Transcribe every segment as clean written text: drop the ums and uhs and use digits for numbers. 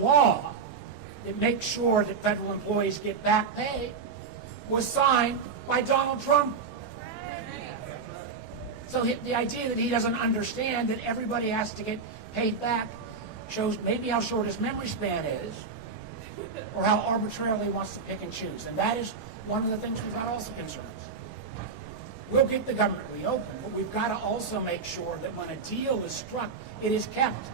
law that makes sure that federal employees get back pay was signed by Donald Trump. So the idea that he doesn't understand that everybody has to get paid back shows maybe how short his memory span is, or how arbitrarily he wants to pick and choose. And that is one of the things we've got also concerns. We'll get the government reopened, but we've got to also make sure that when a deal is struck, it is kept.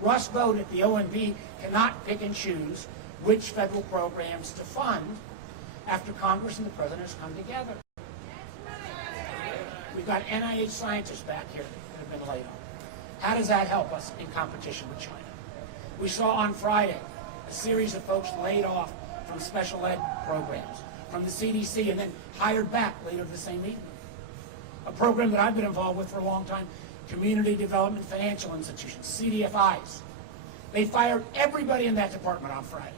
Russ Vought at the OMB cannot pick and choose which federal programs to fund after Congress and the President have come together. We've got NIH scientists back here that have been laid off. How does that help us in competition with China? We saw on Friday a series of folks laid off from special ed programs, from the CDC, and then hired back later the same evening. A program that I've been involved with for a long time, Community Development Financial Institutions, CDFIs. They fired everybody in that department on Friday.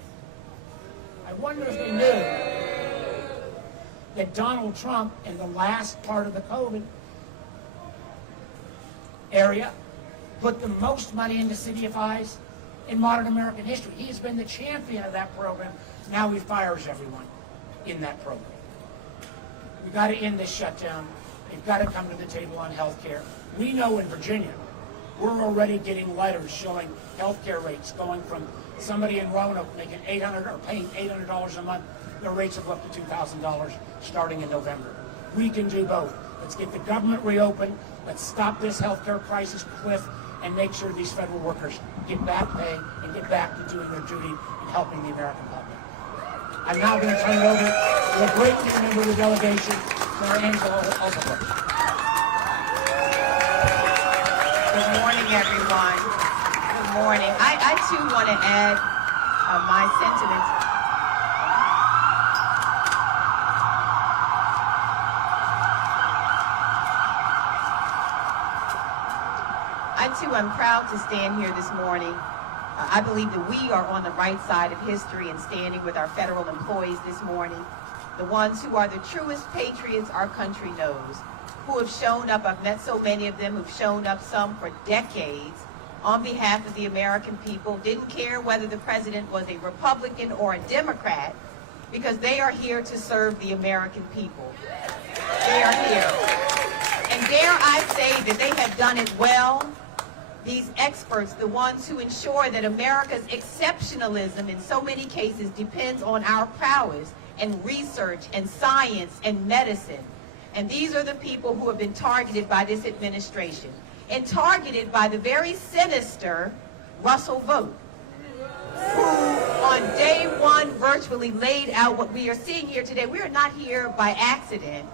I wonder if they knew that Donald Trump, in the last part of the COVID area, put the most money into CDFIs in modern American history. He has been the champion of that program. Now he fires everyone in that program. We've got to end this shutdown. They've got to come to the table on health care. We know in Virginia, we're already getting letters showing health care rates going from somebody in Roanoke making $800 or paying $800 a month. Their rates have up to $2,000 starting in November. We can do both. Let's get the government reopened. Let's stop this health care crisis cliff and make sure these federal workers get back pay and get back to doing their duty and helping the American public. I'm now going to turn it over to a great member of the delegation, Senator Angela Alphabet. Good morning, everyone. Good morning. I too want to add my sentiments. I'm proud to stand here this morning. I believe that we are on the right side of history and standing with our federal employees this morning, the ones who are the truest patriots our country knows, who have shown up. I've met so many of them who've shown up, some for decades, on behalf of the American people, didn't care whether the president was a Republican or a Democrat, because they are here to serve the American people. They are here. And dare I say that they have done it well. These experts, the ones who ensure that America's exceptionalism in so many cases depends on our prowess and research and science and medicine. And these are the people who have been targeted by this administration and targeted by the very sinister Russell Vought, who on day one virtually laid out what we are seeing here today. We are not here by accident.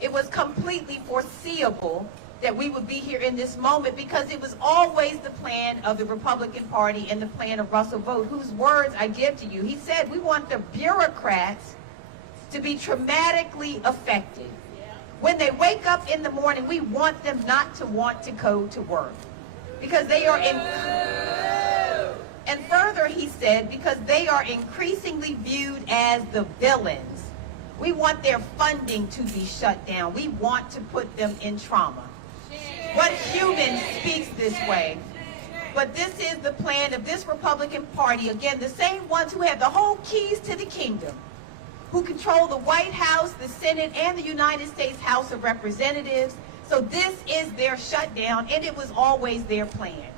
It was completely foreseeable that we would be here in this moment, because it was always the plan of the Republican Party and the plan of Russell Vought, whose words I give to you. He said, we want the bureaucrats to be traumatically affected. When they wake up in the morning, we want them not to want to go to work, because they are and further he said, because they are increasingly viewed as the villains. We want their funding to be shut down. We want to put them in trauma. What human speaks this way? But this is the plan of this Republican Party. Again, the same ones who have the whole keys to the kingdom, who control the White House, the Senate, and the United States House of Representatives. So this is their shutdown, and it was always their plan.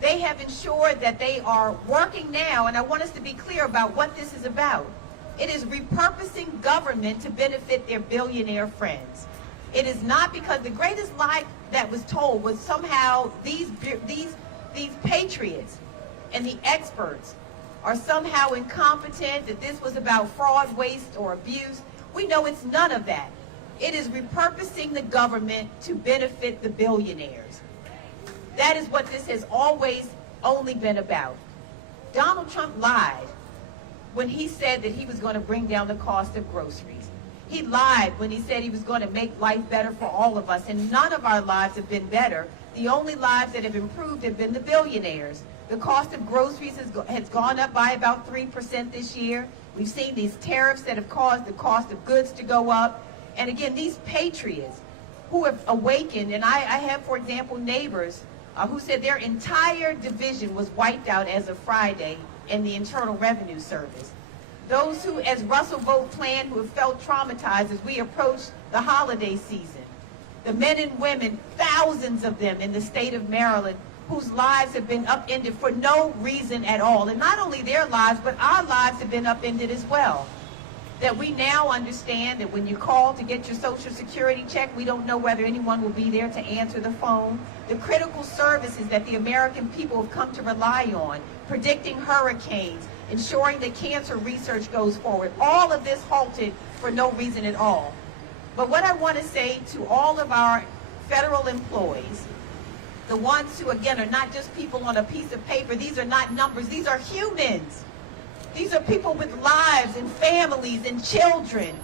They have ensured that they are working now, and I want us to be clear about what this is about. It is repurposing government to benefit their billionaire friends. It is not, because the greatest lie that was told was somehow these patriots and the experts are somehow incompetent, that this was about fraud, waste, or abuse. We know it's none of that. It is repurposing the government to benefit the billionaires. That is what this has always only been about. Donald Trump lied when he said that he was going to bring down the cost of groceries. He lied when he said he was going to make life better for all of us, and none of our lives have been better. The only lives that have improved have been the billionaires. The cost of groceries has gone up by about 3% this year. We've seen these tariffs that have caused the cost of goods to go up. And again, these patriots who have awakened, and I have, for example, neighbors who said their entire division was wiped out as of Friday in the Internal Revenue Service. Those who, as Russell Vogt planned, who have felt traumatized as we approach the holiday season. The men and women, thousands of them in the state of Maryland, whose lives have been upended for no reason at all. And not only their lives, but our lives have been upended as well. That we now understand that when you call to get your Social Security check, we don't know whether anyone will be there to answer the phone. The critical services that the American people have come to rely on, predicting hurricanes, ensuring that cancer research goes forward. All of this halted for no reason at all. But what I want to say to all of our federal employees, the ones who, again, are not just people on a piece of paper, these are not numbers, these are humans. These are people with lives and families and children.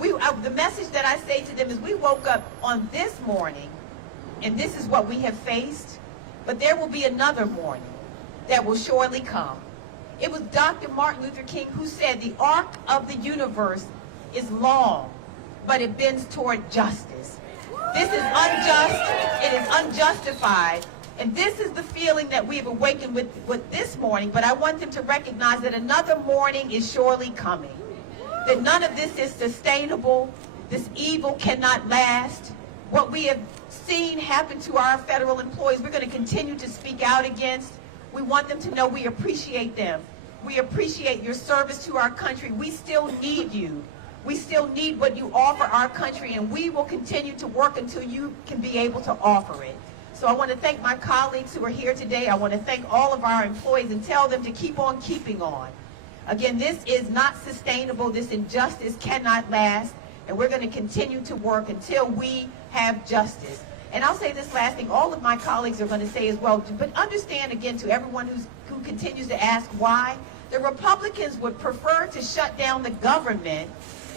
The message that I say to them is we woke up on this morning, and this is what we have faced, but there will be another morning that will surely come. It was Dr. Martin Luther King who said the arc of the universe is long, but it bends toward justice. This is unjust, it is unjustified, and this is the feeling that we have awakened with this morning, but I want them to recognize that another morning is surely coming, that none of this is sustainable, this evil cannot last. What we have seen happen to our federal employees, we're going to continue to speak out against. We want them to know we appreciate them. We appreciate your service to our country. We still need you. We still need what you offer our country, and we will continue to work until you can be able to offer it. So I want to thank my colleagues who are here today. I want to thank all of our employees and tell them to keep on keeping on. Again, this is not sustainable. This injustice cannot last, and we're going to continue to work until we have justice. And I'll say this last thing, all of my colleagues are going to say as well, but understand again to everyone who continues to ask why, the Republicans would prefer to shut down the government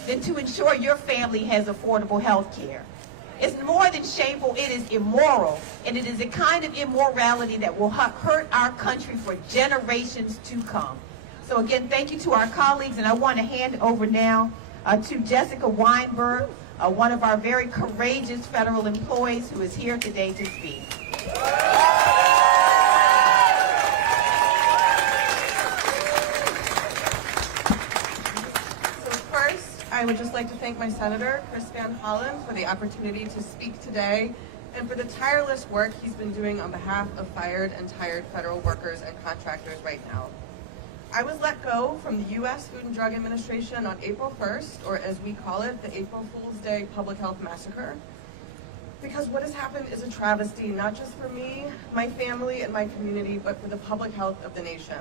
than to ensure your family has affordable health care. It's more than shameful, it is immoral, and it is a kind of immorality that will hurt our country for generations to come. So again, thank you to our colleagues, and I want to hand over now to Jessica Weinberg, one of our very courageous federal employees who is here today to speak. I would just like to thank my Senator, Chris Van Hollen, for the opportunity to speak today and for the tireless work he's been doing on behalf of fired and tired federal workers and contractors right now. I was let go from the U.S. Food and Drug Administration on April 1st, or as we call it, the April Fool's Day Public Health Massacre, because what has happened is a travesty, not just for me, my family, and my community, but for the public health of the nation.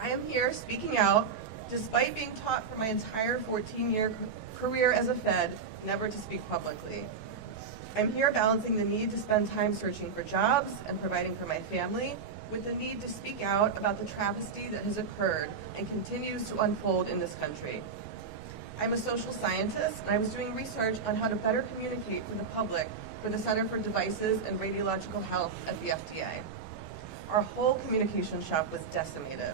I am here speaking out despite being taught for my entire 14-year career as a Fed never to speak publicly. I'm here balancing the need to spend time searching for jobs and providing for my family with the need to speak out about the travesty that has occurred and continues to unfold in this country. I'm a social scientist, and I was doing research on how to better communicate with the public for the Center for Devices and Radiological Health at the FDA. Our whole communication shop was decimated.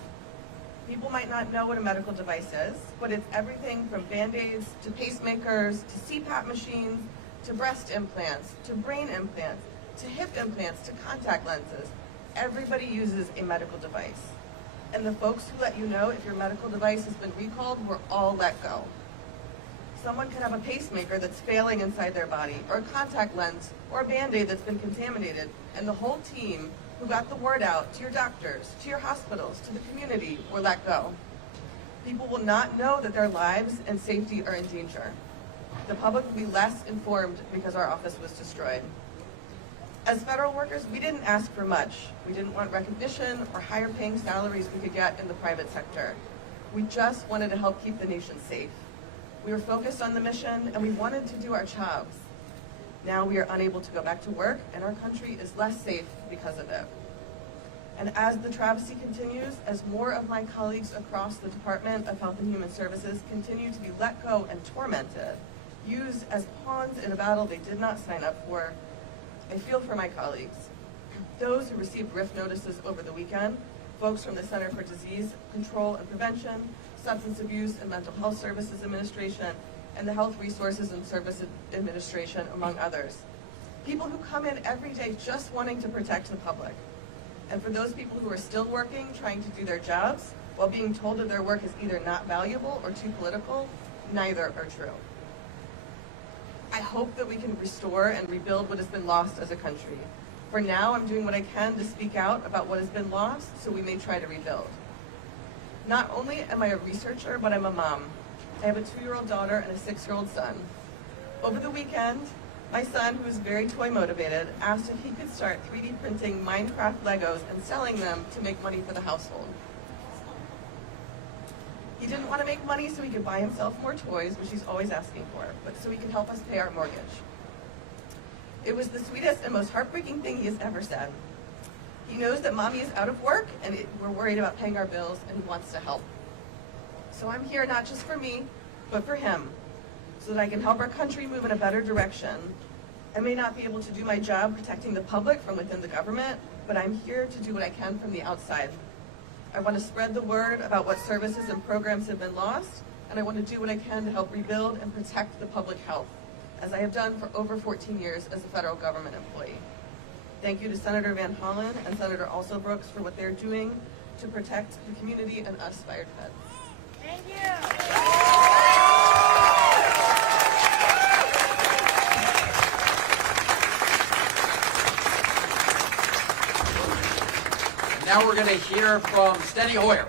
People might not know what a medical device is, but it's everything from Band-Aids to pacemakers to CPAP machines to breast implants to brain implants to hip implants to contact lenses. Everybody uses a medical device. And the folks who let you know if your medical device has been recalled were all let go. Someone could have a pacemaker that's failing inside their body, or a contact lens, or a Band-Aid that's been contaminated, and the whole team who got the word out to your doctors, to your hospitals, to the community, were let go. People will not know that their lives and safety are in danger. The public will be less informed because our office was destroyed. As federal workers, we didn't ask for much. We didn't want recognition or higher paying salaries we could get in the private sector. We just wanted to help keep the nation safe. We were focused on the mission, and we wanted to do our jobs. Now we are unable to go back to work, and our country is less safe because of it. And as the travesty continues, as more of my colleagues across the Department of Health and Human Services continue to be let go and tormented, used as pawns in a battle they did not sign up for, I feel for my colleagues. Those who received RIF notices over the weekend, folks from the Center for Disease Control and Prevention, Substance Abuse and Mental Health Services Administration, and the Health Resources and Services Administration, among others. People who come in every day just wanting to protect the public. And for those people who are still working, trying to do their jobs, while being told that their work is either not valuable or too political, neither are true. I hope that we can restore and rebuild what has been lost as a country. For now, I'm doing what I can to speak out about what has been lost so we may try to rebuild. Not only am I a researcher, but I'm a mom. I have a 2-year-old daughter and a 6-year-old son. Over the weekend, my son, who is very toy motivated, asked if he could start 3D printing Minecraft Legos and selling them to make money for the household. He didn't want to make money so he could buy himself more toys, which he's always asking for, but so he could help us pay our mortgage. It was the sweetest and most heartbreaking thing he has ever said. He knows that mommy is out of work and we're worried about paying our bills, and he wants to help. So I'm here not just for me, but for him, so that I can help our country move in a better direction. I may not be able to do my job protecting the public from within the government, but I'm here to do what I can from the outside. I want to spread the word about what services and programs have been lost, and I want to do what I can to help rebuild and protect the public health, as I have done for over 14 years as a federal government employee. Thank you to Senator Van Hollen and Senator Alsobrooks for what they're doing to protect the community and us fired feds. Thank you. Now we're going to hear from Steny Hoyer.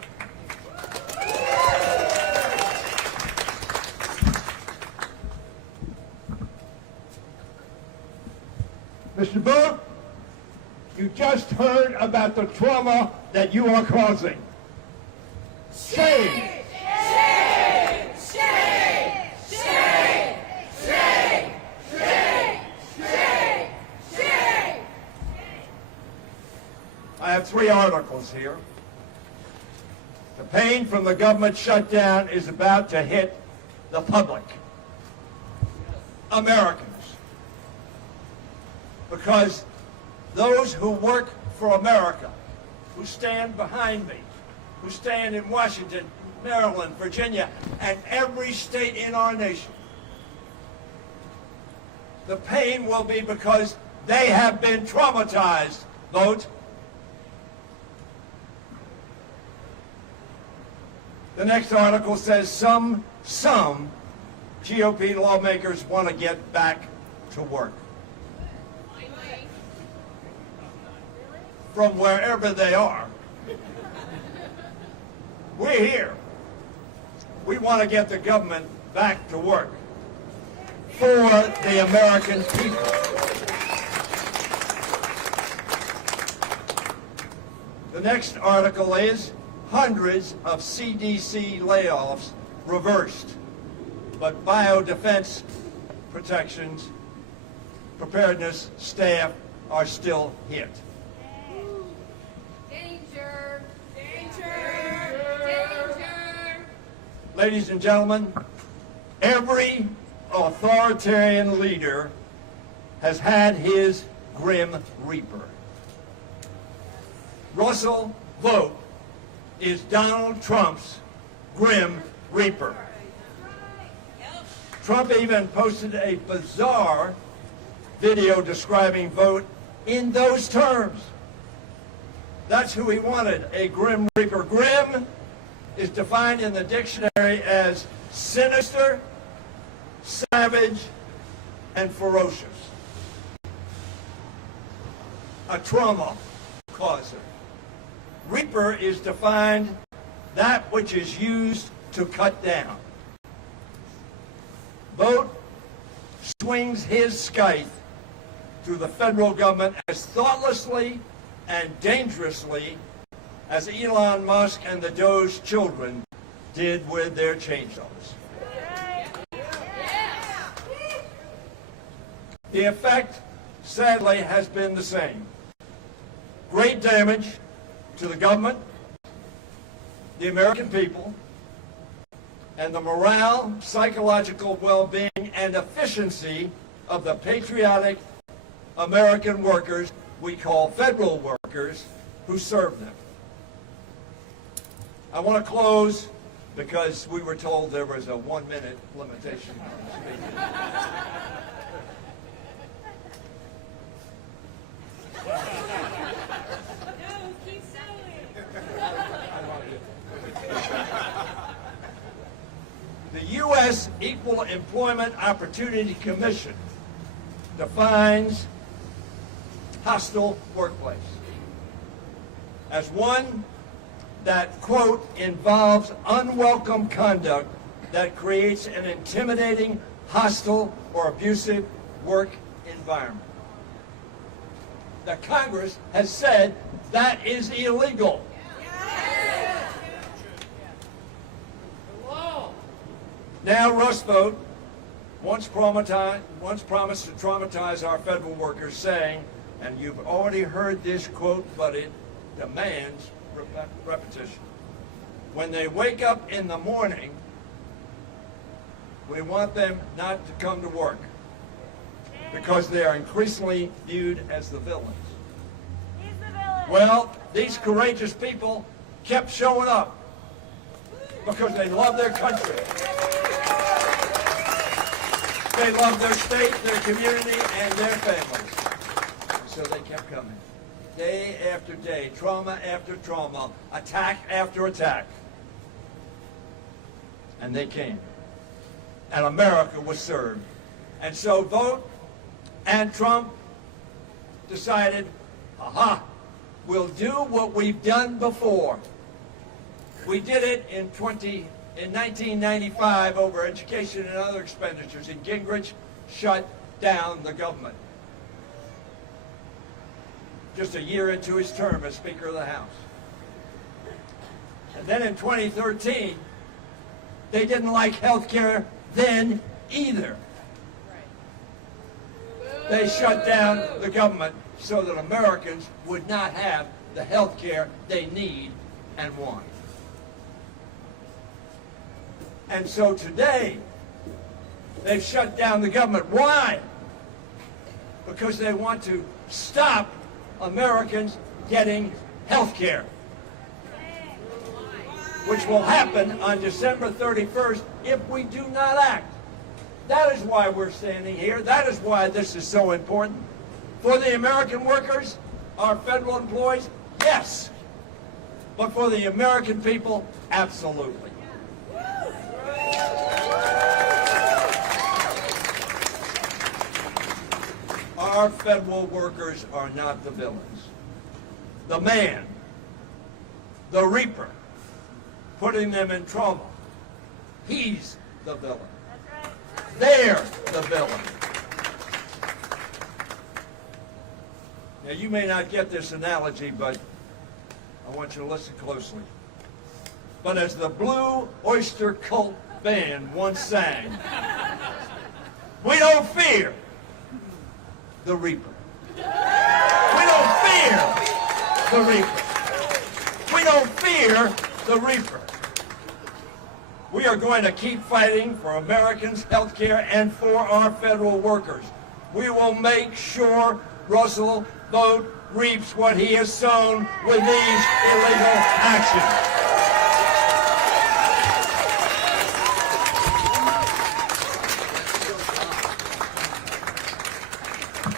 Mr. Booth, you just heard about the trauma that you are causing. Shame! Shame! Shame! Shame! Shame! Shame! Shame! Shame! I have 3 articles here. The pain from the government shutdown is about to hit the public, Americans, because those who work for America, who stand behind me, who stand in Washington, Maryland, Virginia, and every state in our nation, the pain will be because they have been traumatized. Vote. The next article says some GOP lawmakers want to get back to work. From wherever they are. We're here. We want to get the government back to work for the American people. The next article is hundreds of CDC layoffs reversed, but biodefense protections, preparedness staff are still hit. Danger! Danger! Danger! Ladies and gentlemen, every authoritarian leader has had his grim reaper. Russell Vogt is Donald Trump's grim reaper. Trump even posted a bizarre video describing Vogt in those terms. That's who he wanted, a grim reaper. Grim is defined in the dictionary as sinister, savage, and ferocious. A trauma causer. Reaper is defined that which is used to cut down. Vogt swings his scythe through the federal government as thoughtlessly and dangerously as Elon Musk and the Doge children did with their changelings. The effect, sadly, has been the same. Great damage to the government, the American people, and the morale, psychological well-being, and efficiency of the patriotic American workers we call federal workers who serve them. I want to close because we were told there was a 1-minute limitation on speaking. The U.S. Equal Employment Opportunity Commission defines hostile workplace as one that, quote, involves unwelcome conduct that creates an intimidating, hostile, or abusive work environment. The Congress has said that is illegal. Now Rust Vote once promised to traumatize our federal workers, saying, and you've already heard this quote, but it demands repetition. When they wake up in the morning, we want them not to come to work because they are increasingly viewed as the villains. He's the villain. Well, these courageous people kept showing up because they love their country. They love their state, their community, and their families. So they kept coming. Day after day, trauma after trauma, attack after attack. And they came. And America was served. And so Vote and Trump decided, aha, we'll do what we've done before. We did it in 1995 over education and other expenditures, and Gingrich shut down the government. Just a year into his term as Speaker of the House. And then in 2013, they didn't like health care then either. They shut down the government so that Americans would not have the health care they need and want. And so today, they've shut down the government. Why? Because they want to stop Americans getting health care, which will happen on December 31st if we do not act. That is why we're standing here. That is why this is so important. For the American workers, our federal employees, yes. But for the American people, absolutely. Our federal workers are not the villains. The man, the reaper, putting them in trouble, he's the villain. They're the villain. Now, you may not get this analogy, but I want you to listen closely. But as the Blue Oyster Cult Band once sang, we don't fear the reaper. We don't fear the reaper. We don't fear the reaper. We are going to keep fighting for Americans' health care and for our federal workers. We will make sure Russell Vote reaps what he has sown with these illegal actions.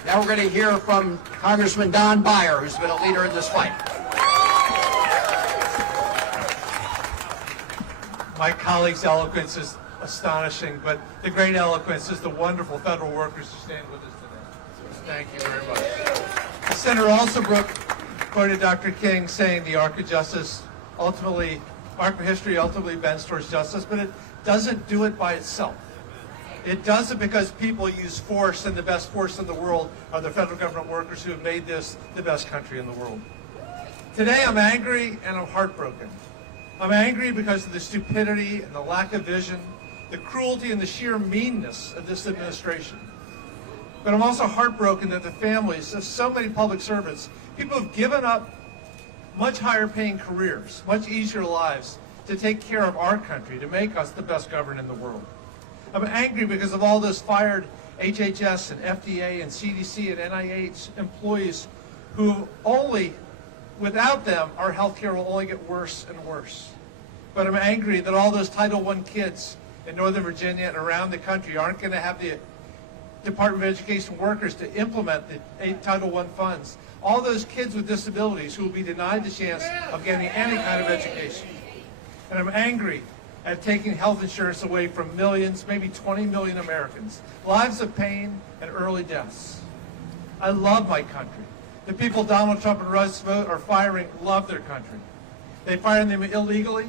Now we're going to hear from Congressman Don Beyer, who's been a leader in this fight. My colleague's eloquence is astonishing, but the great eloquence is the wonderful federal workers who stand with us today. Thank you very much. Senator Alsabrook quoted Dr. King saying the arc of justice ultimately, arc of history ultimately bends towards justice, but it doesn't do it by itself. It does it because people use force, and the best force in the world are the federal government workers who have made this the best country in the world. Today I'm angry and I'm heartbroken. I'm angry because of the stupidity and the lack of vision, the cruelty and the sheer meanness of this administration. But I'm also heartbroken that the families of so many public servants, people who've given up much higher paying careers, much easier lives to take care of our country, to make us the best governed in the world. I'm angry because of all those fired HHS and FDA and CDC and NIH employees who only, without them, our health care will only get worse and worse. But I'm angry that all those Title I kids in Northern Virginia and around the country aren't going to have the Department of Education workers to implement the Title I funds. All those kids with disabilities who will be denied the chance of getting any kind of education. And I'm angry at taking health insurance away from millions, maybe 20 million Americans. Lives of pain and early deaths. I love my country. The people Donald Trump and Russ Vought are firing love their country. They fired them illegally.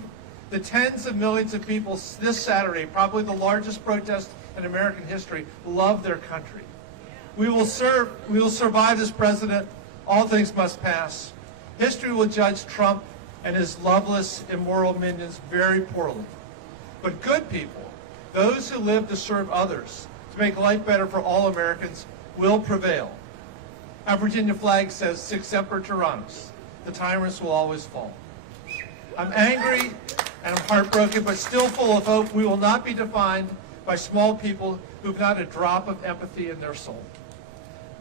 The tens of millions of people this Saturday, probably the largest protest in American history, love their country. We will survive this president. All things must pass. History will judge Trump and his loveless, immoral minions very poorly. But good people, those who live to serve others, to make life better for all Americans, will prevail. Our Virginia flag says, Sic semper tyrannis. The tyrants will always fall. I'm angry and I'm heartbroken, but still full of hope. We will not be defined by small people who've not a drop of empathy in their soul.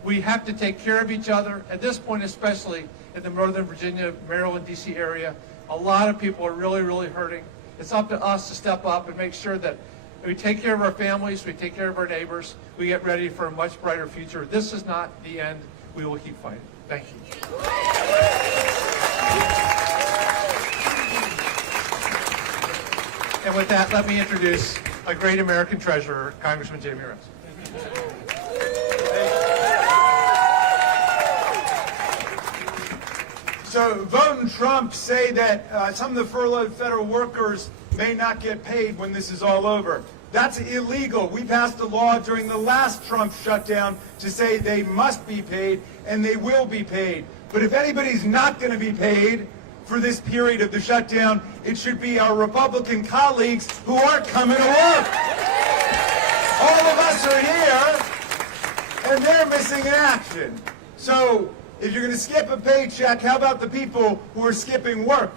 We have to take care of each other. At this point, especially in the Northern Virginia, Maryland, D.C. area, a lot of people are really, really hurting. It's up to us to step up and make sure that we take care of our families, we take care of our neighbors, we get ready for a much brighter future. This is not the end. We will keep fighting. Thank you. And with that, let me introduce a great American treasurer, Congressman Jamie Rose. So Vought and Trump say that some of the furloughed federal workers may not get paid when this is all over. That's illegal. We passed a law during the last Trump shutdown to say they must be paid, and they will be paid. But if anybody's not going to be paid for this period of the shutdown, it should be our Republican colleagues who aren't coming to work. All of us are here, and they're missing in action. So if you're going to skip a paycheck, how about the people who are skipping work?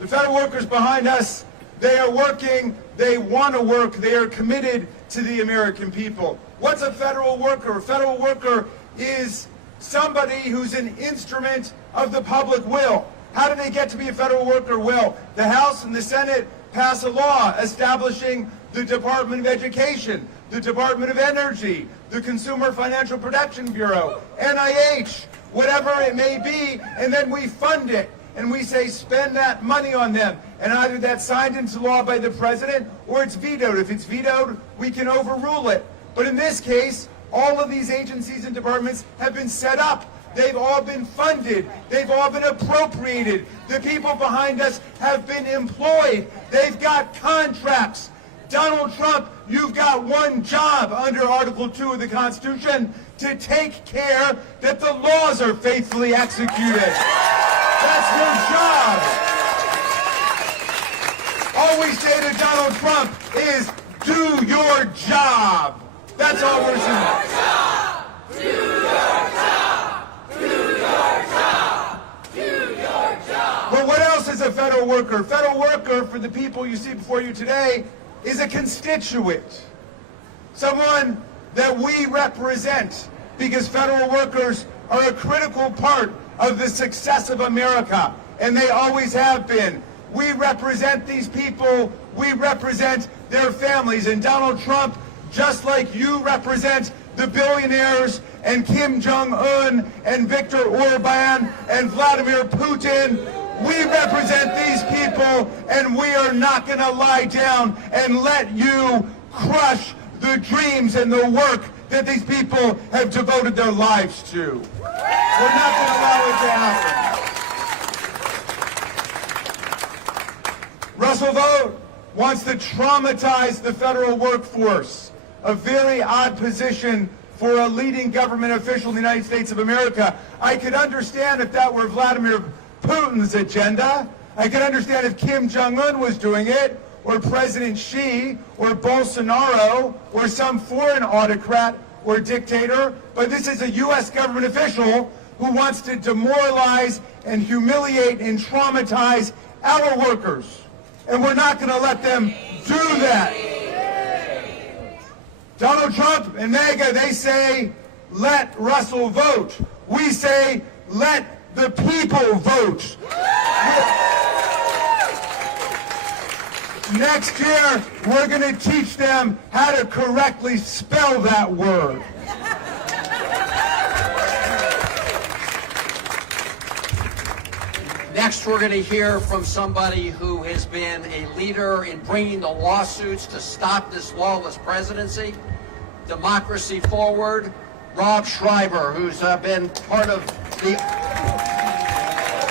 The federal workers behind us, they are working, they want to work, they are committed to the American people. What's a federal worker? A federal worker is somebody who's an instrument of the public will. How do they get to be a federal worker? Well, the House and the Senate pass a law establishing the Department of Education, the Department of Energy, the Consumer Financial Protection Bureau, NIH, whatever it may be, and then we fund it. And we say spend that money on them. And either that's signed into law by the president or it's vetoed. If it's vetoed, we can overrule it. But in this case, all of these agencies and departments have been set up. They've all been funded. They've all been appropriated. The people behind us have been employed. They've got contracts. Donald Trump, you've got one job under Article 2 of the Constitution, to take care that the laws are faithfully executed. That's your job. All we say to Donald Trump is, do your job. That's all we're saying. Do your job. Do your job. Do your job. But what else is a federal worker? Federal worker, for the people you see before you today, is a constituent. Someone that we represent, because federal workers are a critical part of the success of America, and they always have been. We represent these people, we represent their families, and Donald Trump, just like you represent the billionaires and Kim Jong-un and Viktor Orban and Vladimir Putin, we represent these people, and we are not going to lie down and let you crush the dreams and the work that these people have devoted their lives to. We're not going to allow it to happen. Russell Vought wants to traumatize the federal workforce, a very odd position for a leading government official in the United States of America. I could understand if that were Vladimir Putin's agenda. I could understand if Kim Jong-un was doing it, or President Xi, or Bolsonaro, or some foreign autocrat or dictator, but this is a U.S. government official who wants to demoralize and humiliate and traumatize our workers. And we're not going to let them do that. Donald Trump and MAGA, they say, let Russell vote. We say, let the people vote. Next year, we're going to teach them how to correctly spell that word. Next, we're going to hear from somebody who has been a leader in bringing the lawsuits to stop this lawless presidency. Democracy Forward, Rob Schreiber, who's been part of the,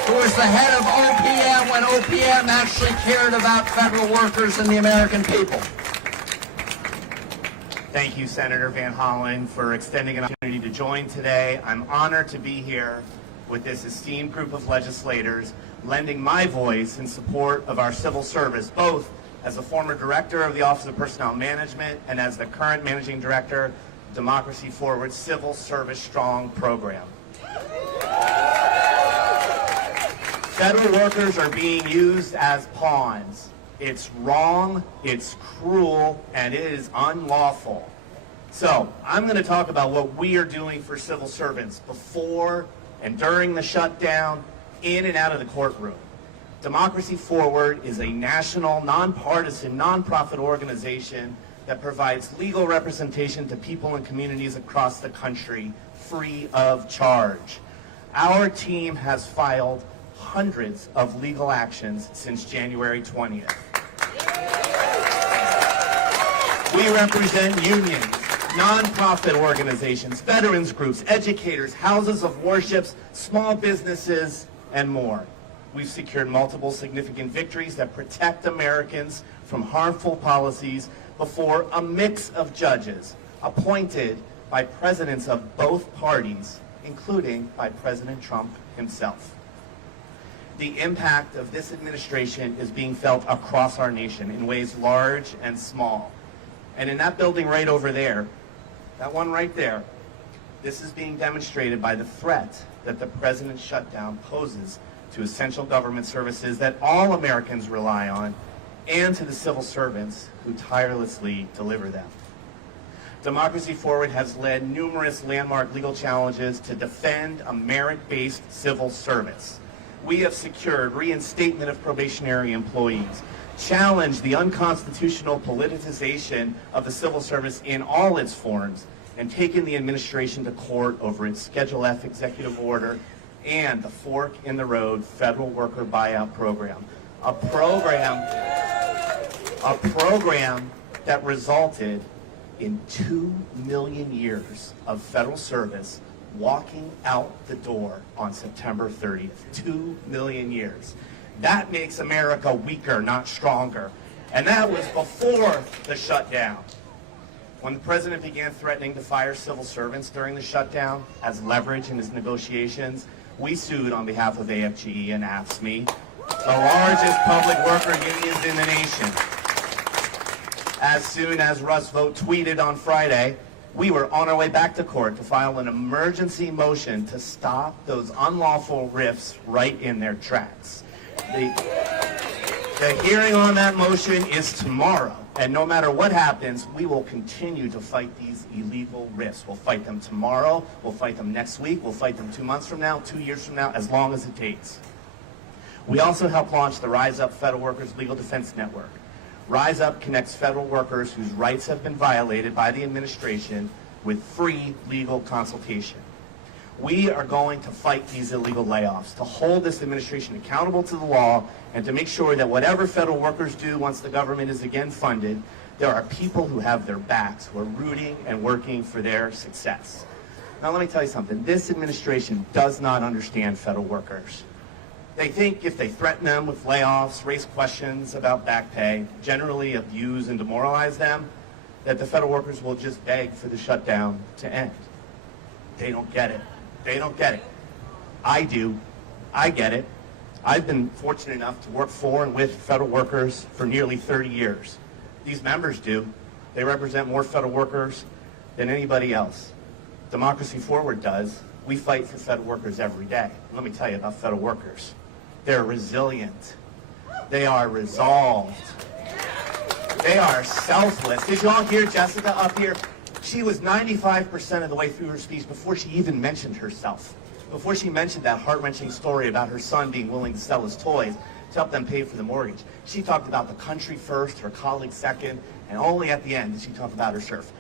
who was the head of OPM when OPM actually cared about federal workers and the American people. Thank you, Senator Van Hollen, for extending an opportunity to join today. I'm honored to be here with this esteemed group of legislators, lending my voice in support of our civil service, both as a former director of the Office of Personnel Management and as the current managing director of Democracy Forward's Civil Service Strong program. Federal workers are being used as pawns. It's wrong, it's cruel, and it is unlawful. So I'm going to talk about what we are doing for civil servants before and during the shutdown, in and out of the courtroom. Democracy Forward is a national, nonpartisan, nonprofit organization that provides legal representation to people and communities across the country free of charge. Our team has filed hundreds of legal actions since January 20th. We represent unions, nonprofit organizations, veterans groups, educators, houses of worships, small businesses, and more. We've secured multiple significant victories that protect Americans from harmful policies before a mix of judges appointed by presidents of both parties, including by President Trump himself. The impact of this administration is being felt across our nation in ways large and small. And in that building right over there, that one right there, this is being demonstrated by the threat that the president's shutdown poses to essential government services that all Americans rely on and to the civil servants who tirelessly deliver them. Democracy Forward has led numerous landmark legal challenges to defend a merit-based civil service. We have secured reinstatement of probationary employees, challenged the unconstitutional politicization of the civil service in all its forms, and taken the administration to court over its Schedule F executive order and the Fork in the Road federal worker buyout program. A program that resulted in 2 million years of federal service walking out the door on September 30th. 2 million years. That makes America weaker, not stronger. And that was before the shutdown. When the president began threatening to fire civil servants during the shutdown as leverage in his negotiations, we sued on behalf of AFGE and AFSCME, the largest public worker unions in the nation. As soon as Russ Vought tweeted on Friday, we were on our way back to court to file an emergency motion to stop those unlawful rifts right in their tracks. The hearing on that motion is tomorrow, and no matter what happens, we will continue to fight these illegal rifts. We'll fight them tomorrow, we'll fight them next week, we'll fight them 2 months from now, 2 years from now, as long as it takes. We also helped launch the Rise Up Federal Workers Legal Defense Network. Rise Up connects federal workers whose rights have been violated by the administration with free legal consultation. We are going to fight these illegal layoffs, to hold this administration accountable to the law, and to make sure that whatever federal workers do once the government is again funded, there are people who have their backs, who are rooting and working for their success. Now let me tell you something. This administration does not understand federal workers. They think if they threaten them with layoffs, raise questions about back pay, generally abuse and demoralize them, that the federal workers will just beg for the shutdown to end. They don't get it. They don't get it. I do. I get it. I've been fortunate enough to work for and with federal workers for nearly 30 years. These members do. They represent more federal workers than anybody else. Democracy Forward does. We fight for federal workers every day. Let me tell you about federal workers. They're resilient. They are resolved. They are selfless. Did you all hear Jessica up here? She was 95% of the way through her speech before she even mentioned herself. Before she mentioned that heart-wrenching story about her son being willing to sell his toys to help them pay for the mortgage. She talked about the country first, her colleagues second, and only at the end did she talk about herself.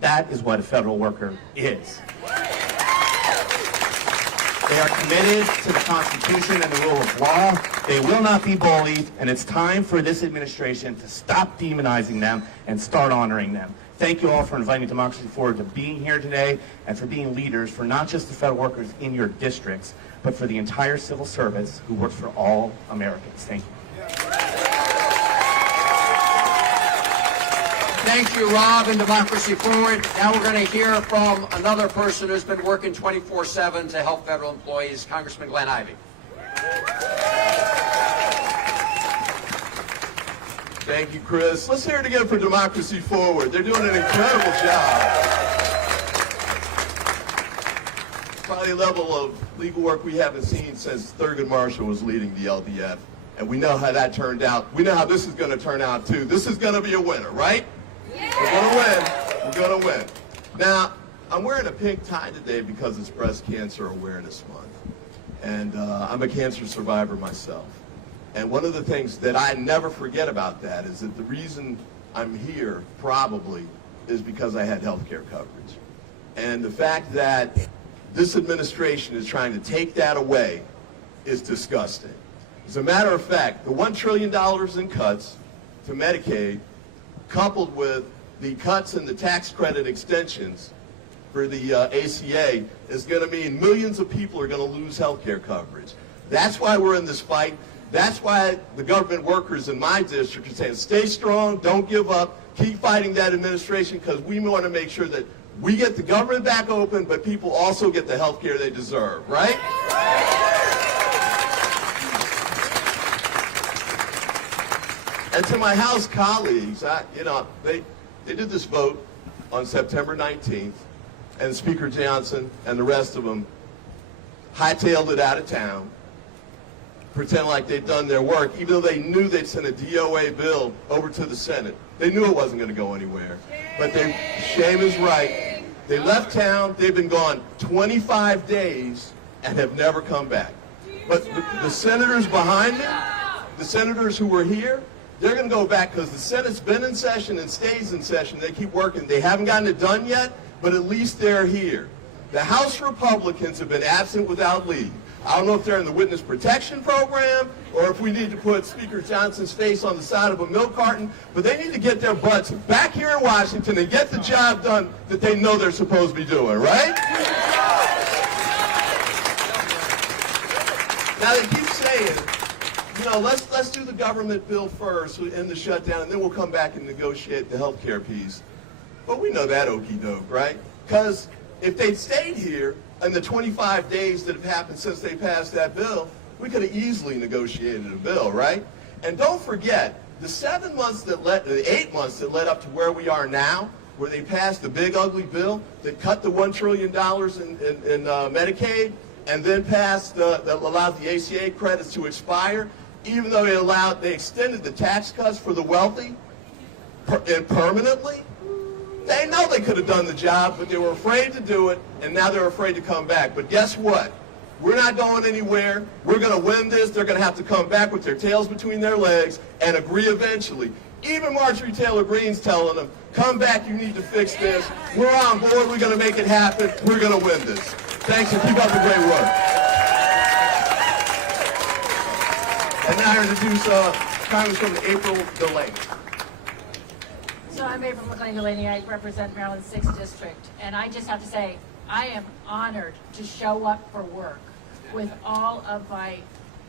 That is what a federal worker is. They are committed to the Constitution and the rule of law. They will not be bullied, and it's time for this administration to stop demonizing them and start honoring them. Thank you all for inviting Democracy Forward to being here today and for being leaders for not just the federal workers in your districts, but for the entire civil service who works for all Americans. Thank you. Thank you, Rob, and Democracy Forward. Now we're going to hear from another person who's been working 24/7 to help federal employees, Congressman Glenn Ivey. Thank you, Chris. Let's hear it again for Democracy Forward. They're doing an incredible job. Probably a level of legal work we haven't seen since Thurgood Marshall was leading the LDF. And we know how that turned out. We know how this is going to turn out, too. This is going to be a winner, right? Yeah. We're going to win. We're going to win. Now, I'm wearing a pink tie today because it's Breast Cancer Awareness Month. And I'm a cancer survivor myself. And one of the things that I never forget about that is that the reason I'm here probably is because I had health care coverage. And the fact that this administration is trying to take that away is disgusting. As a matter of fact, the $1 trillion in cuts to Medicaid, coupled with the cuts in the tax credit extensions for the ACA, is going to mean millions of people are going to lose health care coverage. That's why we're in this fight. That's why the government workers in my district are saying, stay strong, don't give up, keep fighting that administration, because we want to make sure that we get the government back open, but people also get the health care they deserve, right? And to my House colleagues, they did this vote on September 19th, and Speaker Johnson and the rest of them hightailed it out of town, pretend like they'd done their work, even though they knew they'd sent a DOA bill over to the Senate. They knew it wasn't going to go anywhere. But shame is right. They left town. They've been gone 25 days and have never come back. But the senators behind them, the senators who were here, they're going to go back because the Senate's been in session and stays in session. They keep working. They haven't gotten it done yet, but at least they're here. The House Republicans have been absent without leave. I don't know if they're in the witness protection program or if we need to put Speaker Johnson's face on the side of a milk carton, but they need to get their butts back here in Washington and get the job done that they know they're supposed to be doing, right? Now they keep saying, let's do the government bill first and the shutdown, and then we'll come back and negotiate the health care piece. But we know that okie doke, right? Because if they'd stayed here in the 25 days that have happened since they passed that bill, we could have easily negotiated a bill, right? And don't forget, the 8 months that led up to where we are now, where they passed the big ugly bill that cut the $1 trillion in Medicaid, and then passed that allowed the ACA credits to expire, even though they extended the tax cuts for the wealthy and permanently. They know they could have done the job, but they were afraid to do it, and now they're afraid to come back. But guess what? We're not going anywhere. We're going to win this. They're going to have to come back with their tails between their legs and agree eventually. Even Marjorie Taylor Greene's telling them, come back, you need to fix this. We're on board. We're going to make it happen. We're going to win this. Thanks, and keep up the great work. And now I introduce Congresswoman April Delaney. So I'm April McLean-Delaney. I represent Maryland's 6th District. And I just have to say, I am honored to show up for work with all of my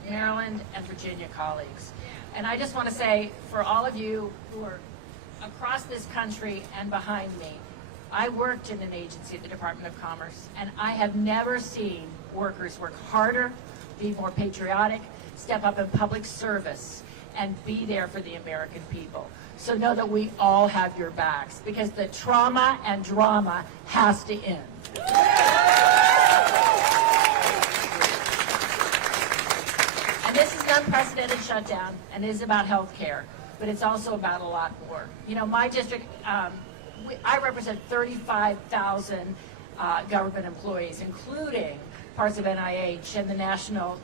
Maryland and Virginia colleagues. And I just want to say, for all of you who are across this country and behind me, I worked in an agency at the Department of Commerce, and I have never seen workers work harder, be more patriotic, step up in public service, and be there for the American people. So know that we all have your backs, because the trauma and drama has to end. And this is an unprecedented shutdown, and it is about health care, but it's also about a lot more. My district, I represent 35,000 government employees, including parts of NIH and the National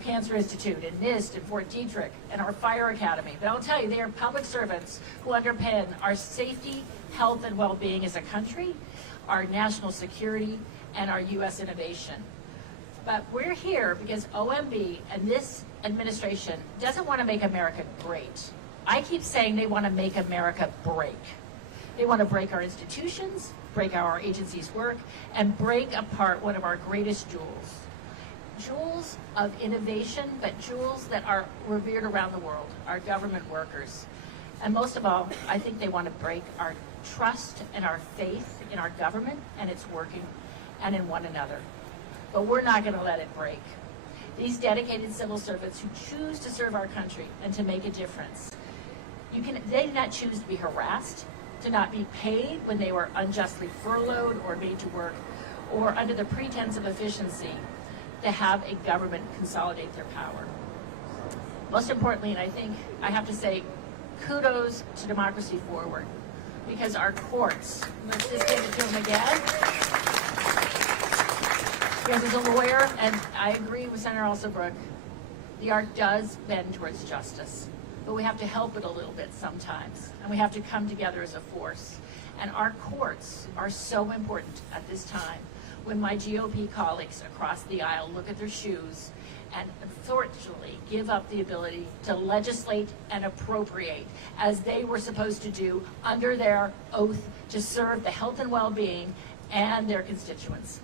Cancer Institute and NIST and Fort Detrick and our Fire Academy. But I'll tell you, they are public servants who underpin our safety, health, and well-being as a country, our national security, and our U.S. innovation. But we're here because OMB and this administration doesn't want to make America great. I keep saying they want to make America break. They want to break our institutions, break how our agencies work, and break apart one of our greatest jewels. Jewels of innovation, but jewels that are revered around the world, our government workers. And most of all, I think they want to break our trust and our faith in our government and its working and in one another. But we're not going to let it break. These dedicated civil servants who choose to serve our country and to make a difference, they did not choose to be harassed, to not be paid when they were unjustly furloughed or made to work, or under the pretense of efficiency, to have a government consolidate their power. Most importantly, and I think I have to say, kudos to Democracy Forward, because our courts, let's just give it to them again, because as a lawyer, and I agree with Senator Alsobrook, the art does bend towards justice, but we have to help it a little bit sometimes, and we have to come together as a force. And our courts are so important at this time, when my GOP colleagues across the aisle look at their shoes and unfortunately give up the ability to legislate and appropriate as they were supposed to do under their oath to serve the health and well-being and their constituents.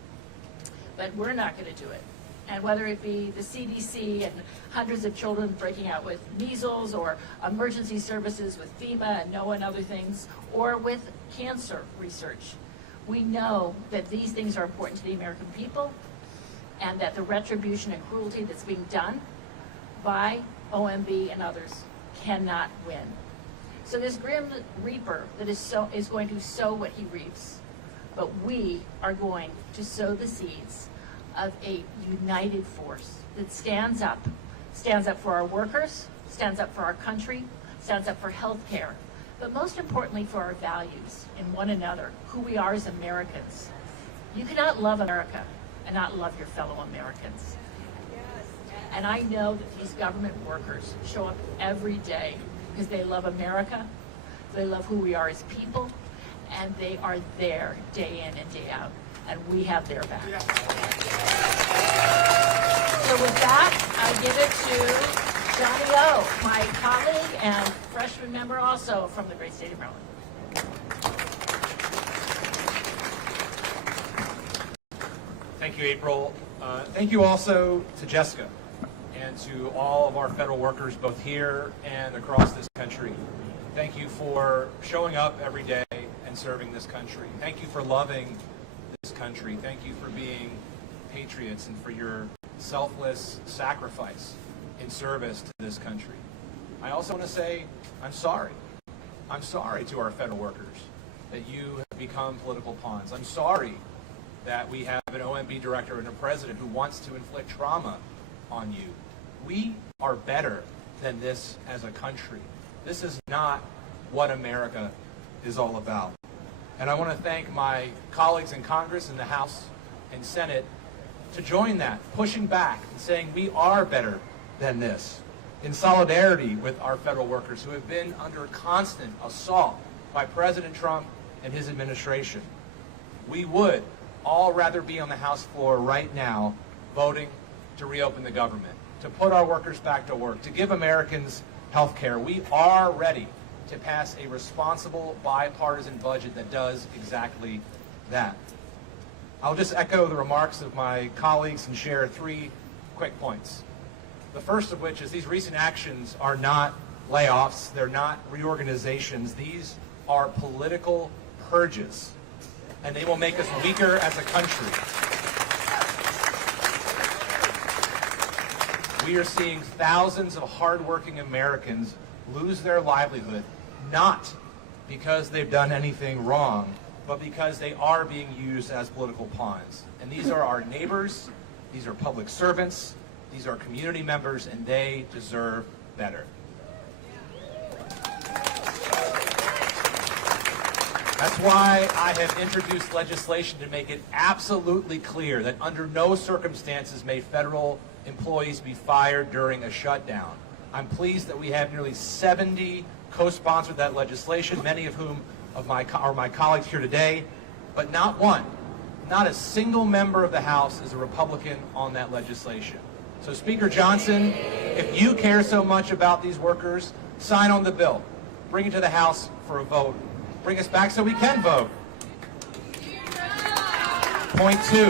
But we're not going to do it. And whether it be the CDC and hundreds of children breaking out with measles, or emergency services with FEMA and NOAA and other things, or with cancer research, we know that these things are important to the American people, and that the retribution and cruelty that's being done by OMB and others cannot win. So this grim reaper that is going to sow what he reaps, but we are going to sow the seeds of a united force that stands up for our workers, stands up for our country, stands up for health care, but most importantly for our values in one another, who we are as Americans. You cannot love America and not love your fellow Americans. And I know that these government workers show up every day because they love America, they love who we are as people, and they are there day in and day out, and we have their back. So with that, I give it to Johnny O, my colleague and freshman member also from the great state of Maryland. Thank you, April. Thank you also to Jessica and to all of our federal workers, both here and across this country. Thank you for showing up every day and serving this country. Thank you for loving this country. Thank you for being patriots and for your selfless sacrifice in service to this country. I also want to say I'm sorry. I'm sorry to our federal workers that you have become political pawns. I'm sorry that we have an OMB director and a president who wants to inflict trauma on you. We are better than this as a country. This is not what America is all about. And I want to thank my colleagues in Congress, in the House and Senate, to join that, pushing back and saying we are better than this, in solidarity with our federal workers who have been under constant assault by President Trump and his administration. We would all rather be on the House floor right now voting to reopen the government, to put our workers back to work, to give Americans health care. We are ready to pass a responsible bipartisan budget that does exactly that. I'll just echo the remarks of my colleagues and share 3 quick points. The first of which is these recent actions are not layoffs, they're not reorganizations, these are political purges, and they will make us weaker as a country. We are seeing thousands of hardworking Americans lose their livelihood, not because they've done anything wrong, but because they are being used as political pawns. And these are our neighbors, these are public servants, these are community members, and they deserve better. That's why I have introduced legislation to make it absolutely clear that under no circumstances may federal employees be fired during a shutdown. I'm pleased that we have nearly 70 co-sponsored that legislation, many of whom are my colleagues here today, but not not a single member of the House is a Republican on that legislation. So Speaker Johnson, if you care so much about these workers, sign on the bill. Bring it to the House for a vote. Bring us back so we can vote. Point 2,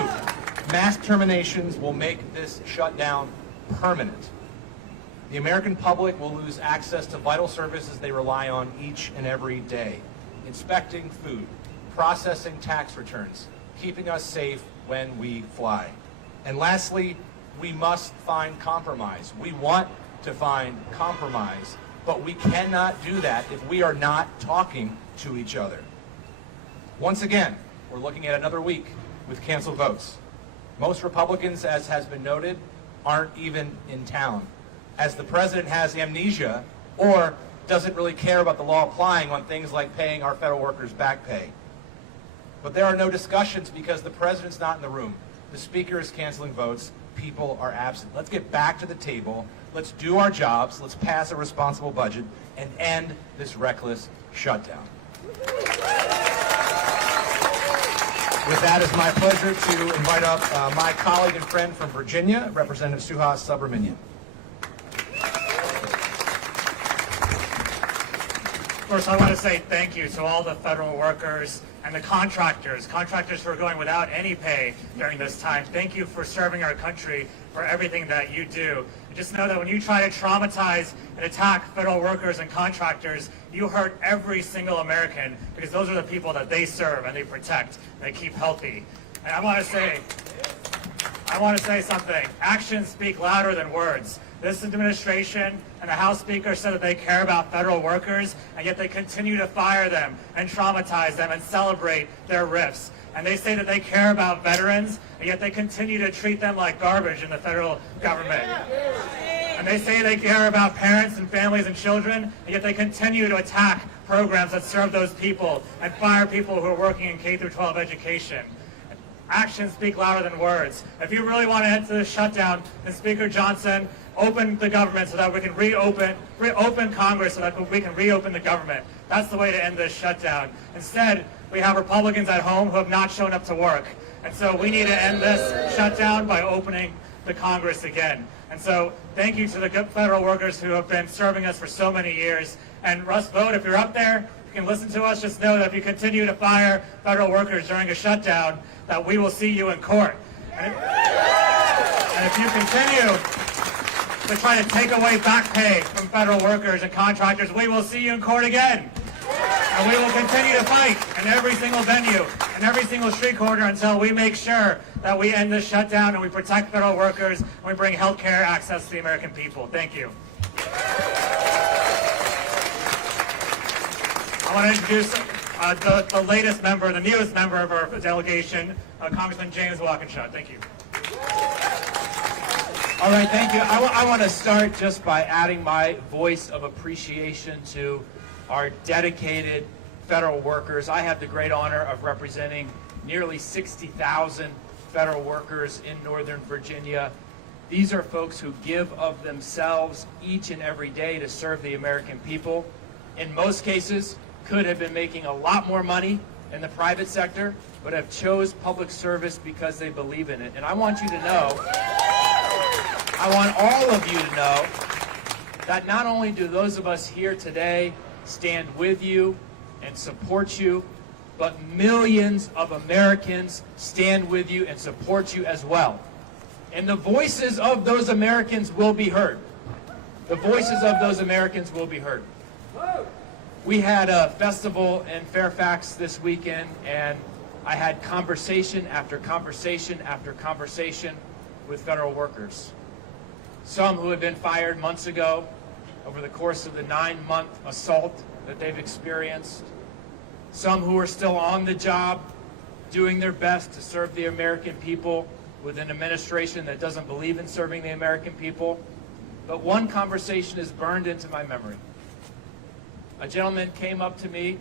mass terminations will make this shutdown permanent. The American public will lose access to vital services they rely on each and every day. Inspecting food, processing tax returns, keeping us safe when we fly. And lastly, we must find compromise. We want to find compromise, but we cannot do that if we are not talking to each other. Once again, we're looking at another week with canceled votes. Most Republicans, as has been noted, aren't even in town, as the president has amnesia or doesn't really care about the law applying on things like paying our federal workers back pay. But there are no discussions because the president's not in the room. The speaker is canceling votes. People are absent. Let's get back to the table. Let's do our jobs. Let's pass a responsible budget and end this reckless shutdown. With that, it's my pleasure to invite up my colleague and friend from Virginia, Representative Suhas Subramanian. First, I want to say thank you to all the federal workers and the contractors who are going without any pay during this time. Thank you for serving our country, for everything that you do. And just know that when you try to traumatize and attack federal workers and contractors, you hurt every single American, because those are the people that they serve and they protect and they keep healthy. And I want to say something. Actions speak louder than words. This administration and the House Speaker said that they care about federal workers, and yet they continue to fire them and traumatize them and celebrate their RIFs. And they say that they care about veterans, and yet they continue to treat them like garbage in the federal government. And they say they care about parents and families and children, and yet they continue to attack programs that serve those people and fire people who are working in K-12 education. Actions speak louder than words. If you really want to end this shutdown, then Speaker Johnson, open the government so that we can reopen Congress so that we can reopen the government. That's the way to end this shutdown. Instead, we have Republicans at home who have not shown up to work. And so we need to end this shutdown by opening the Congress again. And so thank you to the federal workers who have been serving us for so many years. And Russ Vogt, if you're up there, you can listen to us. Just know that if you continue to fire federal workers during a shutdown, that we will see you in court. And if you continue to try to take away back pay from federal workers and contractors, we will see you in court again. And we will continue to fight in every single venue and every single street corner until we make sure that we end this shutdown and we protect federal workers and we bring health care access to the American people. Thank you. I want to introduce the latest member, the newest member of our delegation, Congressman James Walkinshaw. Thank you. All right, thank you. I want to start just by adding my voice of appreciation to our dedicated federal workers. I have the great honor of representing nearly 60,000 federal workers in Northern Virginia. These are folks who give of themselves each and every day to serve the American people. In most cases, could have been making a lot more money in the private sector, but have chose public service because they believe in it. And I want you to know, I want all of you to know that not only do those of us here today stand with you and support you, but millions of Americans stand with you and support you as well. And the voices of those Americans will be heard. The voices of those Americans will be heard. We had a festival in Fairfax this weekend, and I had conversation after conversation after conversation with federal workers. Some who had been fired months ago over the course of the 9-month assault that they've experienced. Some who are still on the job, doing their best to serve the American people with an administration that doesn't believe in serving the American people. But one conversation is burned into my memory. A gentleman came up to me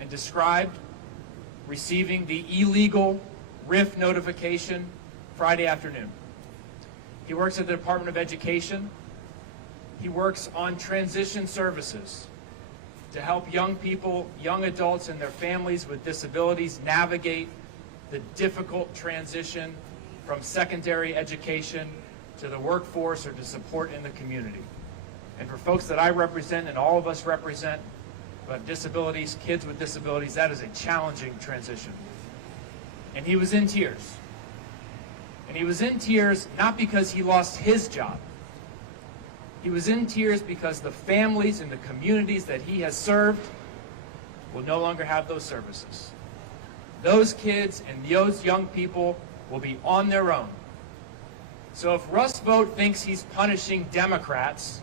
and described receiving the illegal RIF notification Friday afternoon. He works at the Department of Education. He works on transition services to help young people, young adults and their families with disabilities navigate the difficult transition from secondary education to the workforce or to support in the community. And for folks that I represent and all of us represent who have disabilities, kids with disabilities, that is a challenging transition. And he was in tears. And he was in tears not because he lost his job. He was in tears because the families and the communities that he has served will no longer have those services. Those kids and those young people will be on their own. So if Russ Vought thinks he's punishing Democrats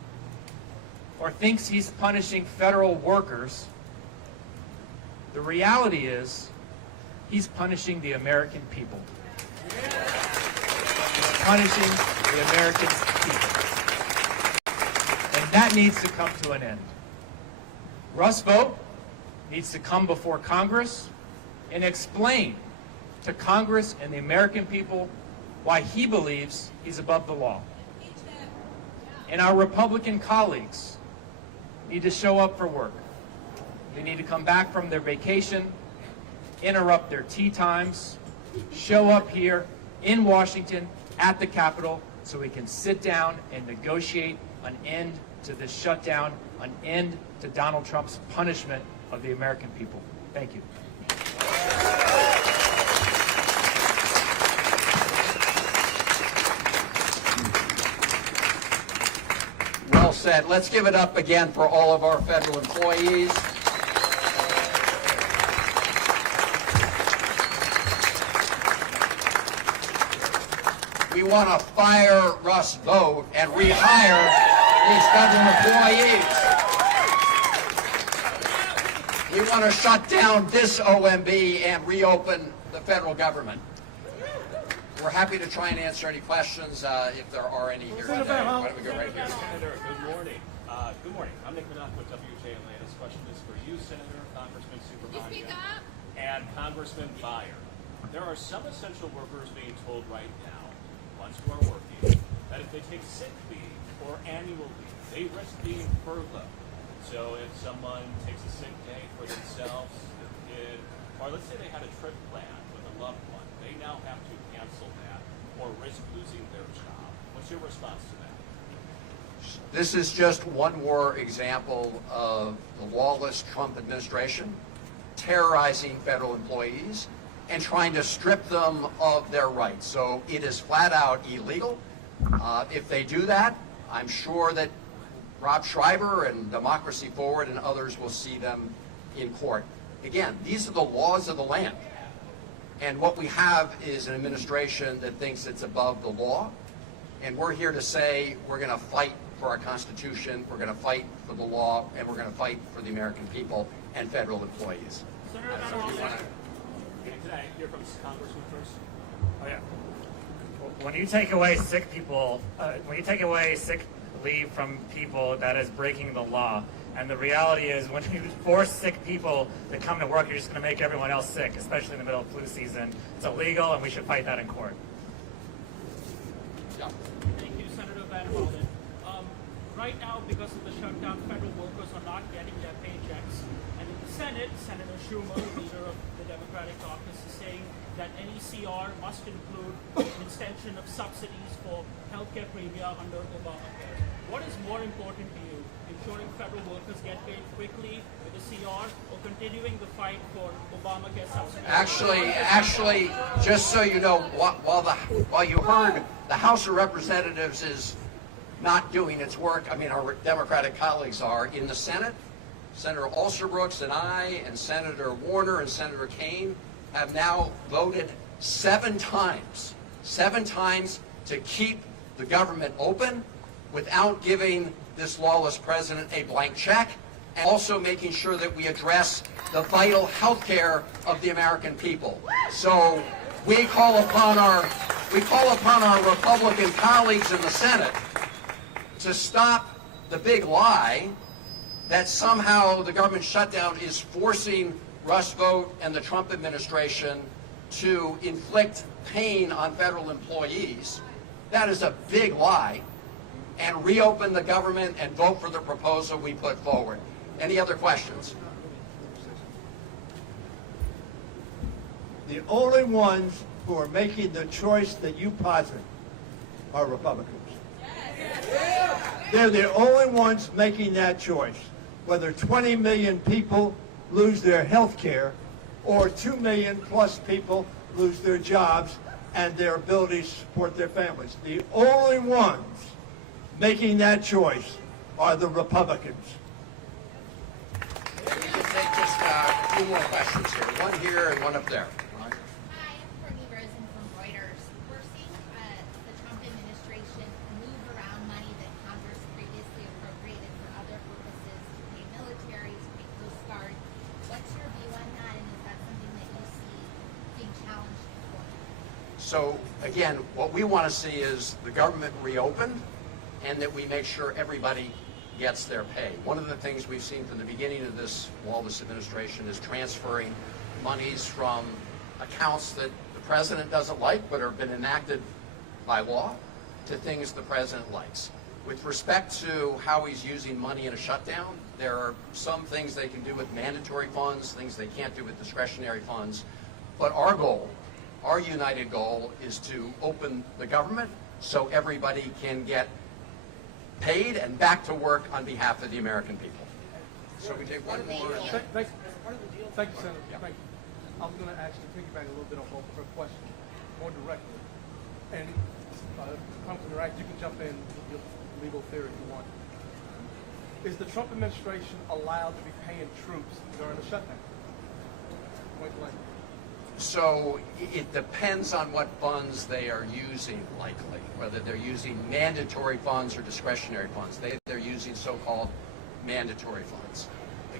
or thinks he's punishing federal workers, the reality is he's punishing the American people. He's punishing the American people. And that needs to come to an end. Russ Vought needs to come before Congress and explain to Congress and the American people why he believes he's above the law. And our Republican colleagues need to show up for work. They need to come back from their vacation, interrupt their tea times, show up here in Washington at the Capitol so we can sit down and negotiate an end to this shutdown, an end to Donald Trump's punishment of the American people. Thank you. Well said. Let's give it up again for all of our federal employees. We want to fire Russ Vought and rehire these federal employees. We want to shut down this OMB and reopen the federal government. We're happy to try and answer any questions if there are any here today. Why don't we go right here? Senator, good morning. Good morning. I'm Nick Minock with WJ Atlanta. This question is for you, Senator, Congressman Superbonga, and Congressman Byer. There are some essential workers being told right now, ones who are working, that if they take sick leave or annual leave, they risk being furloughed. So if someone takes a sick day for themselves, their kid, or let's say they had a trip planned with a loved one, they now have to cancel that or risk losing their job. What's your response to that? This is just one more example of the lawless Trump administration terrorizing federal employees and trying to strip them of their rights. So it is flat out illegal. If they do that, I'm sure that Rob Schreiber and Democracy Forward and others will see them in court. Again, these are the laws of the land. And what we have is an administration that thinks it's above the law. And we're here to say we're going to fight for our Constitution, we're going to fight for the law, and we're going to fight for the American people and federal employees. Senator Van Hollen, can I hear from Congressman first? Oh yeah. When you take away sick people, when you take away sick leave from people, that is breaking the law. And the reality is, when you force sick people to come to work, you're just going to make everyone else sick, especially in the middle of flu season. It's illegal, and we should fight that in court. Yeah. Thank you, Senator Van Hollen. Right now, because of the shutdown, federal workers are not getting their paychecks. And in the Senate, Senator Schumer, leader of the Democratic caucus, is saying that any CR must include an extension of subsidies for healthcare premium under Obamacare. What is more important to you, ensuring federal workers get paid quickly with a CR or continuing the fight for Obamacare subsidies? Actually, just so you know, while you heard the House of Representatives is not doing its work, I mean our Democratic colleagues are, in the Senate, Senator Alsobrooks and I and Senator Warner and Senator Kaine have now voted 7 times to keep the government open without giving this lawless president a blank check, and also making sure that we address the vital health care of the American people. So we call upon our Republican colleagues in the Senate to stop the big lie that somehow the government shutdown is forcing Russ Vought and the Trump administration to inflict pain on federal employees. That is a big lie. And reopen the government and vote for the proposal we put forward. Any other questions? The only ones who are making the choice that you posit are Republicans. They're the only ones making that choice. Whether 20 million people lose their health care or 2 million plus people lose their jobs and their ability to support their families. The only ones making that choice are the Republicans. We can take just a few more questions here. One here and one up there. Hi, I'm Courtney Rosen from Reuters. We're seeing the Trump administration move around money that Congress previously appropriated for other purposes to pay military, to pay Coast Guard. What's your view on that, and is that something that you see being challenged for? So again, what we want to see is the government reopened and that we make sure everybody gets their pay. One of the things we've seen from the beginning of this administration is transferring monies from accounts that the president doesn't like but have been enacted by law to things the president likes. With respect to how he's using money in a shutdown, there are some things they can do with mandatory funds, things they can't do with discretionary funds. But our goal, our united goal, is to open the government so everybody can get paid and back to work on behalf of the American people. So we take one more. Thank you, Senator. Yeah. Thank you. I was going to actually piggyback a little bit on both of her questions, more directly. And Congressman Iraq, you can jump in with your legal theory if you want. Is the Trump administration allowed to be paying troops during the shutdown? Point blank. So it depends on what funds they are using, likely, whether they're using mandatory funds or discretionary funds. They're using so-called mandatory funds.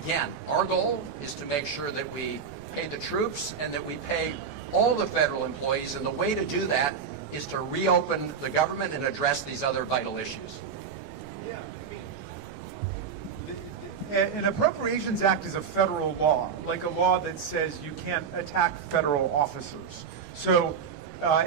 Again, our goal is to make sure that we pay the troops and that we pay all the federal employees, and the way to do that is to reopen the government and address these other vital issues. An Appropriations Act is a federal law, like a law that says you can't attack federal officers. So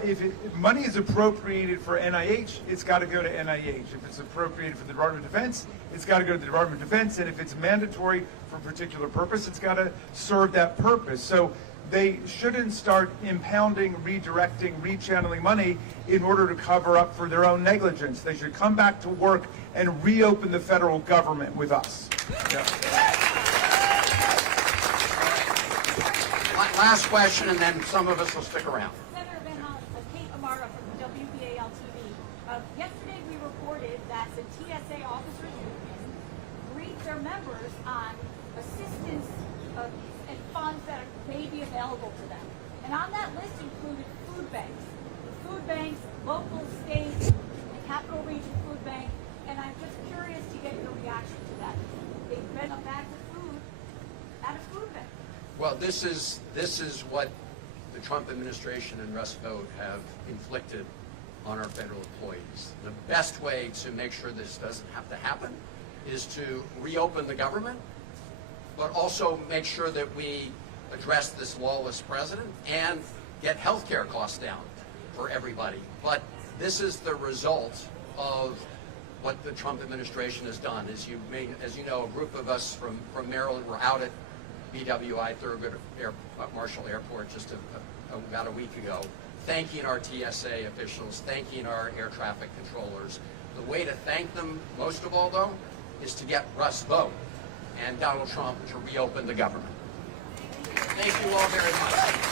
if money is appropriated for NIH, it's got to go to NIH. If it's appropriated for the Department of Defense, it's got to go to the Department of Defense. And if it's mandatory for a particular purpose, it's got to serve that purpose. So they shouldn't start impounding, redirecting, rechanneling money in order to cover up for their own negligence. They should come back to work and reopen the federal government with us. Yeah. Last question, and then some of us will stick around. Senator Van Hollen, Kate Amara from WBAL TV. Yesterday we reported that the TSA officers union briefed their members on assistance and funds that may be available to them. And on that list included food banks. Food banks, local, state, the Capital Region Food Bank. And I'm just curious to get your reaction to that. They've been a bag of food at a food bank. Well, this is what the Trump administration and Russ Vought have inflicted on our federal employees. The best way to make sure this doesn't have to happen is to reopen the government, but also make sure that we address this lawless president and get health care costs down for everybody. But this is the result of what the Trump administration has done. As you know, a group of us from Maryland were out at BWI Thurgood Marshall Airport just about a week ago, thanking our TSA officials, thanking our air traffic controllers. The way to thank them, most of all, though, is to get Russ Vought and Donald Trump to reopen the government. Thank you all very much.